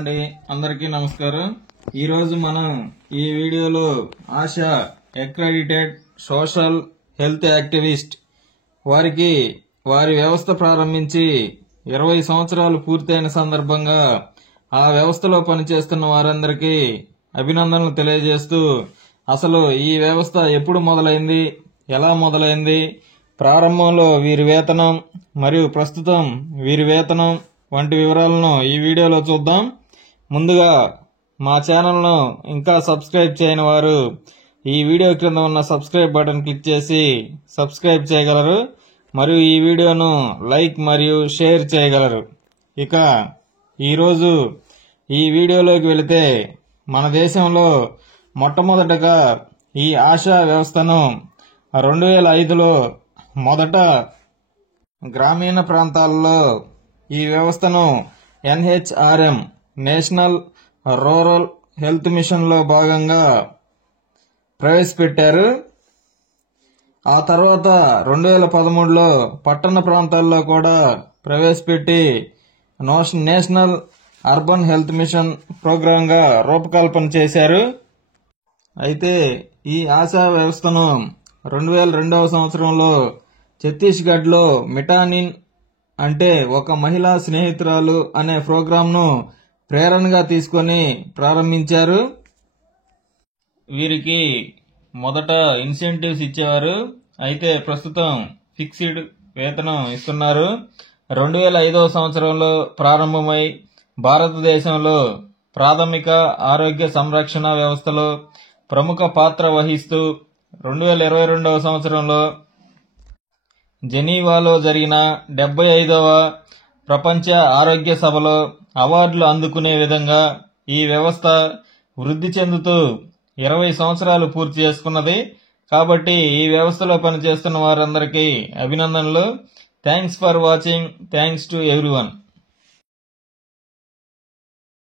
అండి అందరికీ నమస్కారం। ఈ రోజు మనం ఈ వీడియోలో ASHA accredited social health activist వారి వ్యవస్థ ప్రారంభించి 20 సంవత్సరాలు పూర్తయిన సందర్భంగా ఆ వ్యవస్థలో పనిచేస్తున్న వారందరికీ అభినందనలు తెలియజేస్తూ అసలు ఈ వ్యవస్థ ఎప్పుడు మొదలైంది, ఎలా మొదలైంది, ప్రారంభంలో వీరి వేతనం మరియు ప్రస్తుతం వీరి వేతనం వంటి వివరాలను ఈ వీడియోలో చూద్దాం। ముందుగా మా ఛానల్ను ఇంకా సబ్స్క్రైబ్ చేయని వారు ఈ వీడియో క్రింద ఉన్న సబ్స్క్రైబ్ బటన్ క్లిక్ చేసి సబ్స్క్రైబ్ చేయగలరు మరియు ఈ వీడియోను లైక్ మరియు షేర్ చేయగలరు। ఇక ఈరోజు ఈ వీడియోలోకి వెళితే మన దేశంలో మొట్టమొదటగా ఈ ఆశా వ్యవస్థను 2005లో మొదట గ్రామీణ ప్రాంతాల్లో ఈ వ్యవస్థను NHRM national rural health machine లో భాగంగా ప్రవేశపెట్టారు। ఆ తర్వాత 2013లో పట్టణ ప్రాంతాల్లో కూడా ప్రవేశపెట్టి national urban health mission programme గా రూపకల్పన చేశారు। అయితే ఈ ఆశా వ్యవస్థను 2002వ సంవత్సరంలో ఛత్తీస్గఢ్ లో మిటానిన్ అంటే ఒక మహిళా స్నేహితురాలు అనే ప్రోగ్రామ్ ను ప్రేరణగా తీసుకొని ప్రారంభించారు। వీరికి మొదట ఇన్సెంటివ్స్ ఇచ్చేవారు, అయితే ప్రస్తుతం ఫిక్స్డ్ వేతనం ఇస్తున్నారు। 2005వ సంవత్సరంలో ప్రారంభమై భారతదేశంలో ప్రాథమిక ఆరోగ్య సంరక్షణ వ్యవస్థలో ప్రముఖ పాత్ర వహిస్తూ 2022వ సంవత్సరంలో జెనీవాలో జరిగిన 75వ ప్రపంచ ఆరోగ్య సభలో అవార్డులు అందుకునే విధంగా ఈ వ్యవస్థ వృద్ధి చెందుతూ 20 సంవత్సరాలు పూర్తి చేసుకున్నది। కాబట్టి ఈ వ్యవస్థలో పనిచేస్తున్న వారందరికీ అభినందనలు। Thanks for watching. Thanks to everyone.